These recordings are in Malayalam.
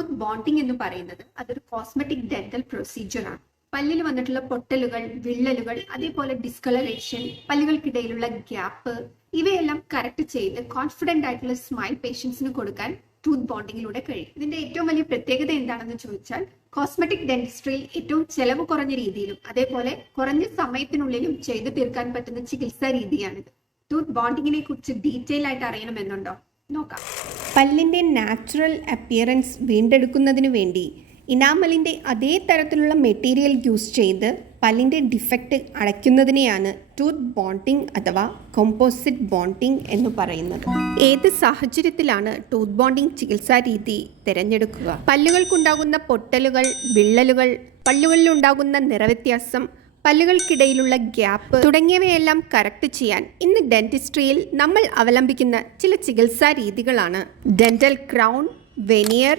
ടൂത്ത് ബോണ്ടിങ് എന്ന് പറയുന്നത് അതൊരു കോസ്മെറ്റിക് ഡെന്റൽ പ്രൊസീജിയർ ആണ്. പല്ലിൽ വന്നിട്ടുള്ള പൊട്ടലുകൾ, വിള്ളലുകൾ, അതേപോലെ ഡിസ്കളറേഷൻ, പല്ലുകൾക്കിടയിലുള്ള ഗ്യാപ്പ് ഇവയെല്ലാം കറക്റ്റ് ചെയ്ത് കോൺഫിഡന്റ് ആയിട്ടുള്ള സ്മൈൽ പേഷ്യൻസിന് കൊടുക്കാൻ ടൂത്ത് ബോണ്ടിങ്ങിലൂടെ കഴിയും. ഇതിന്റെ ഏറ്റവും വലിയ പ്രത്യേകത എന്താണെന്ന് ചോദിച്ചാൽ കോസ്മെറ്റിക് ഡെന്റിസ്ട്രിയിൽ ഏറ്റവും ചെലവ് കുറഞ്ഞ രീതിയിലും അതേപോലെ കുറഞ്ഞ സമയത്തിനുള്ളിലും ചെയ്തു തീർക്കാൻ പറ്റുന്ന ചികിത്സാ രീതിയാണിത്. ടൂത്ത് ബോണ്ടിങ്ങിനെ കുറിച്ച് ഡീറ്റെയിൽ ആയിട്ട് അറിയണമെന്നുണ്ടോ? നോക്കാം. പല്ലിൻ്റെ നാച്ചുറൽ അപ്പിയറൻസ് വീണ്ടെടുക്കുന്നതിന് വേണ്ടി ഇനാമലിൻ്റെ അതേ തരത്തിലുള്ള മെറ്റീരിയൽ യൂസ് ചെയ്ത് പല്ലിൻ്റെ ഡിഫക്റ്റ് അടയ്ക്കുന്നതിനെയാണ് ടൂത്ത് ബോണ്ടിങ് അഥവാ കോമ്പോസിറ്റ് ബോണ്ടിങ് എന്ന് പറയുന്നത്. ഏത് സാഹചര്യത്തിലാണ് ടൂത്ത് ബോണ്ടിങ് ചികിത്സാ രീതി തിരഞ്ഞെടുക്കുക? പല്ലുകൾക്കുണ്ടാകുന്ന പൊട്ടലുകൾ, വിള്ളലുകൾ, പല്ലുകളിലുണ്ടാകുന്ന നിറവ്യത്യാസം, പല്ലുകൾക്കിടയിലുള്ള ഗ്യാപ്പ് തുടങ്ങിയവയെല്ലാം കറക്റ്റ് ചെയ്യാൻ ഇന്ന് ഡെന്റിസ്ട്രിയിൽ നമ്മൾ അവലംബിക്കുന്ന ചില ചികിത്സാ രീതികളാണ് dental crown, veneer,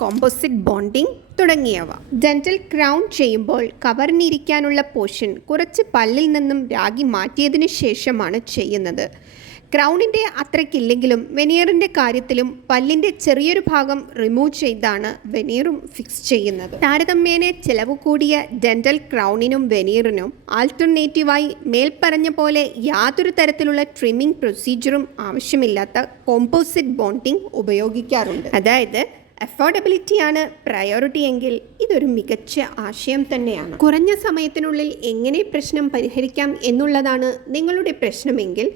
composite bonding തുടങ്ങിയവ. ഡെന്റൽ ക്രൗൺ ചെയ്യുമ്പോൾ കവർന്നിരിക്കാനുള്ള പോർഷൻ കുറച്ച് പല്ലിൽ നിന്നും രാഗി മാറ്റിയതിനു ശേഷമാണ് ചെയ്യുന്നത്. ക്രൗണിൻ്റെ അത്രയ്ക്കില്ലെങ്കിലും വെനിയറിൻ്റെ കാര്യത്തിലും പല്ലിൻ്റെ ചെറിയൊരു ഭാഗം റിമൂവ് ചെയ്താണ് വെനിയറും ഫിക്സ് ചെയ്യുന്നത്. താരതമ്യേന ചെലവ് കൂടിയ ഡെന്റൽ ക്രൗണിനും വെനിയറിനും ആൾട്ടർനേറ്റീവായി മേൽപ്പറഞ്ഞ പോലെ യാതൊരു തരത്തിലുള്ള ട്രിമ്മിംഗ് പ്രൊസീജിയറും ആവശ്യമില്ലാത്ത കോമ്പോസിറ്റ് ബോണ്ടിങ് ഉപയോഗിക്കാറുണ്ട്. അതായത് അഫോർഡബിലിറ്റി ആണ് പ്രയോറിറ്റി എങ്കിൽ ഇതൊരു മികച്ച ആശയം തന്നെയാണ്. കുറഞ്ഞ സമയത്തിനുള്ളിൽ എങ്ങനെ പ്രശ്നം പരിഹരിക്കാം എന്നുള്ളതാണ് നിങ്ങളുടെ പ്രശ്നമെങ്കിൽ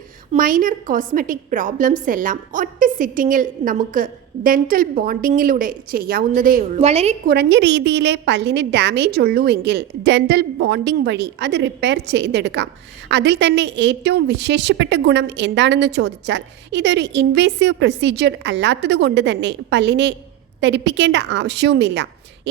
മൈനർ കോസ്മെറ്റിക് പ്രോബ്ലംസ് എല്ലാം ഒറ്റ സിറ്റിങ്ങിൽ നമുക്ക് ഡെന്റൽ ബോണ്ടിങ്ങിലൂടെ ചെയ്യാവുന്നതേ ഉള്ളൂ. വളരെ കുറഞ്ഞ രീതിയിലെ പല്ലിന് ഡാമേജ് ഉള്ളൂ എങ്കിൽ ഡെന്റൽ ബോണ്ടിങ് വഴി അത് റിപ്പയർ ചെയ്തെടുക്കാം. അതിൽ തന്നെ ഏറ്റവും വിശേഷപ്പെട്ട ഗുണം എന്താണെന്ന് ചോദിച്ചാൽ ഇതൊരു ഇൻവേസീവ് പ്രൊസീജിയർ അല്ലാത്തത് കൊണ്ട് തന്നെ പല്ലിനെ ധരിപ്പിക്കേണ്ട ആവശ്യവുമില്ല.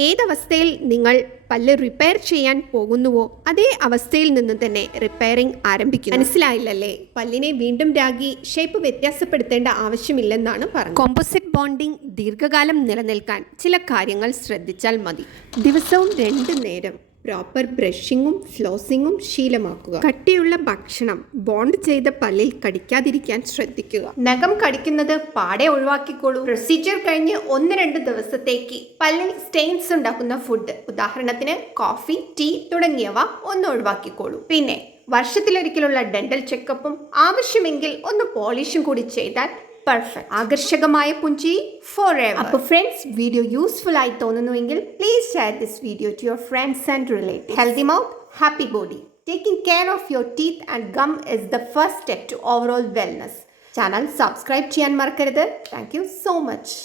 ഏതവസ്ഥയിൽ നിങ്ങൾ പല്ല് റിപ്പയർ ചെയ്യാൻ പോകുന്നുവോ അതേ അവസ്ഥയിൽ നിന്ന് തന്നെ റിപ്പയറിംഗ് ആരംഭിക്കും. മനസ്സിലായില്ലല്ലേ? പല്ലിനെ വീണ്ടും രാഗി ഷേപ്പ് വ്യത്യാസപ്പെടുത്തേണ്ട ആവശ്യമില്ലെന്നാണ് പറഞ്ഞത്. കോമ്പോസിറ്റ് ബോണ്ടിങ് ദീർഘകാലം നിലനിൽക്കാൻ ചില കാര്യങ്ങൾ ശ്രദ്ധിച്ചാൽ മതി. ദിവസവും 2 നേരം പ്രോപ്പർ ബ്രഷിങ്ങും ഫ്ലോസിങ്ങും ശീലമാക്കുക. കട്ടിയുള്ള ഭക്ഷണം ബോണ്ട് ചെയ്ത പല്ലിൽ കടിക്കാതിരിക്കാൻ ശ്രദ്ധിക്കുക. നഖം കടിക്കുന്നത് പാടെ ഒഴിവാക്കിക്കോളൂ. പ്രൊസീജിയർ കഴിഞ്ഞ് 1-2 ദിവസത്തേക്ക് പല്ലിൽ സ്റ്റെയിൻസ് ഉണ്ടാക്കുന്ന ഫുഡ്, ഉദാഹരണത്തിന് കോഫി, ടീ തുടങ്ങിയവ ഒന്ന് ഒഴിവാക്കിക്കോളൂ. പിന്നെ വർഷത്തിലൊരിക്കലുള്ള ഡെന്റൽ ചെക്കപ്പും ആവശ്യമെങ്കിൽ ഒന്ന് പോളിഷും കൂടി ചെയ്താൽ പെർഫെക്റ്റ്. ആകർഷകമായ പുഞ്ചിരി ഫോർഎവർ. അപ്പോൾ ഫ്രണ്ട്സ്, വീഡിയോ യൂസ്ഫുൾ ആയി തോന്നുന്നുവെങ്കിൽ please share this video to your friends and relatives. Healthy mouth, happy body. Taking care of your teeth and gum is the first step to overall wellness. Channel subscribe ചെയ്യാൻ മറക്കരുത്. Thank you so much.